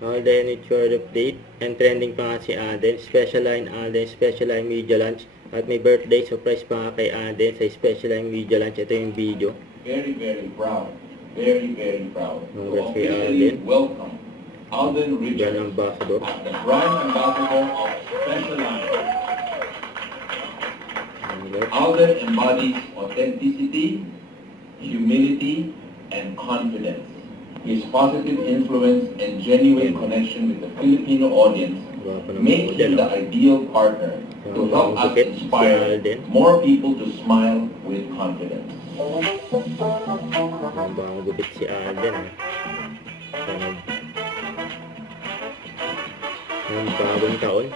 All the Nature update. And trending pa nga si Alden. Special line Alden, special line media lunch. At may birthday surprise pa nga kay Alden sa special line media lunch. Ito yung video. Very, very proud. Very, very proud. Congrats To kay officially Alden. welcome Alden Brand Richards, ambassador. the brand ambassador of Special Line. Alden embodies authenticity, humility, and confidence. His positive influence and genuine connection with the Filipino audience make him the ideal partner to help us inspire more people to smile with confidence. Ang bagong gupit si Alden. Ang bagong taon.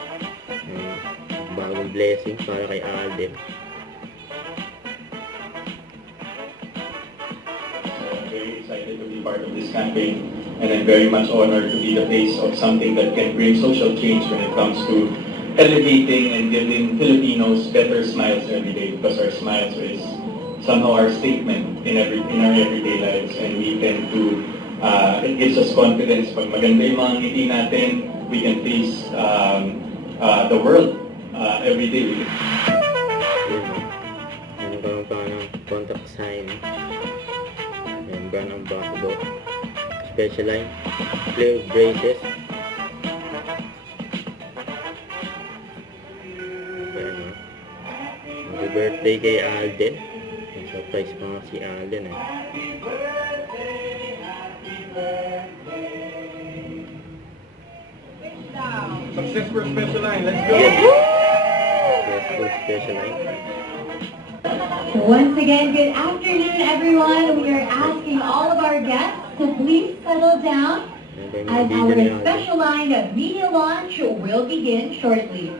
Ang bagong blessing para kay Alden. I'm very excited to be part of this campaign, and I'm very much honored to be the face of something that can bring social change when it comes to elevating and giving Filipinos better smiles every day, because our smiles is somehow our statement in our everyday lives, and we tend to it gives us confidence. Pag maganda yung mga ngiti natin, we can face the world every day. Nagkaroon pa ng contact sign. Yan, brand ambassador. Special line. Clear braces. Ayan, no? Happy birthday kay Alden. May surprise pa nga si Alden, eh. Success for Special Line. Let's go! Yes, for special line. Once again, good afternoon, everyone. We are asking all of our guests to please settle down Yan as pa yung mga video ni our Alden. special line of media launch will begin shortly.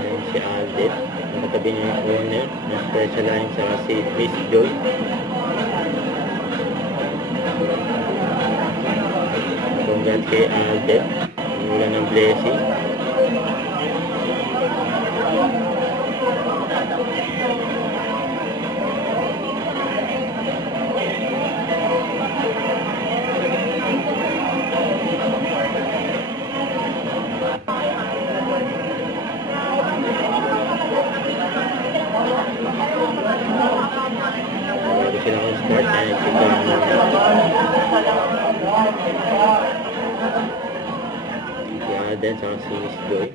Ayan si Alden. Nakatabi niya yung owner ng special line sa si Miss Joy. Congrats kay Alden. Mula ng blessing. Bago sila kung start, ay siguro si Alden sa si Miss Joy.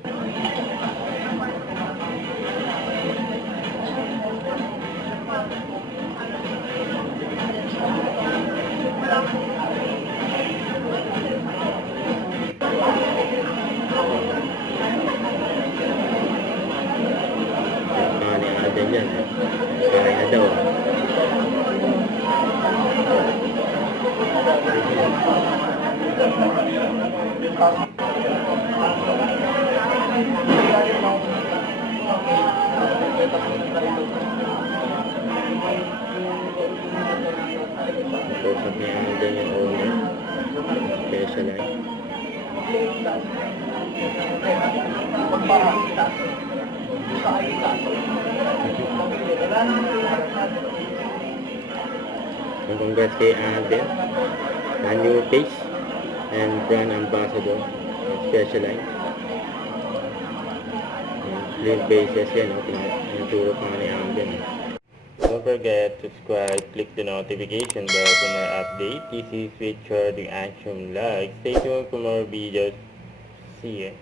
Ni Alden yan, eh. Kaya na daw. Kausap ni Alden yung owner. Special line. And congrats kay Alden. A new face and brand ambassador. Special line. Clean bases yan. Tinuturo pa nga ni Alden. Don't forget to subscribe, click the notification bell for more updates. This is Richard the Action Like. Stay tuned for more videos. See ya.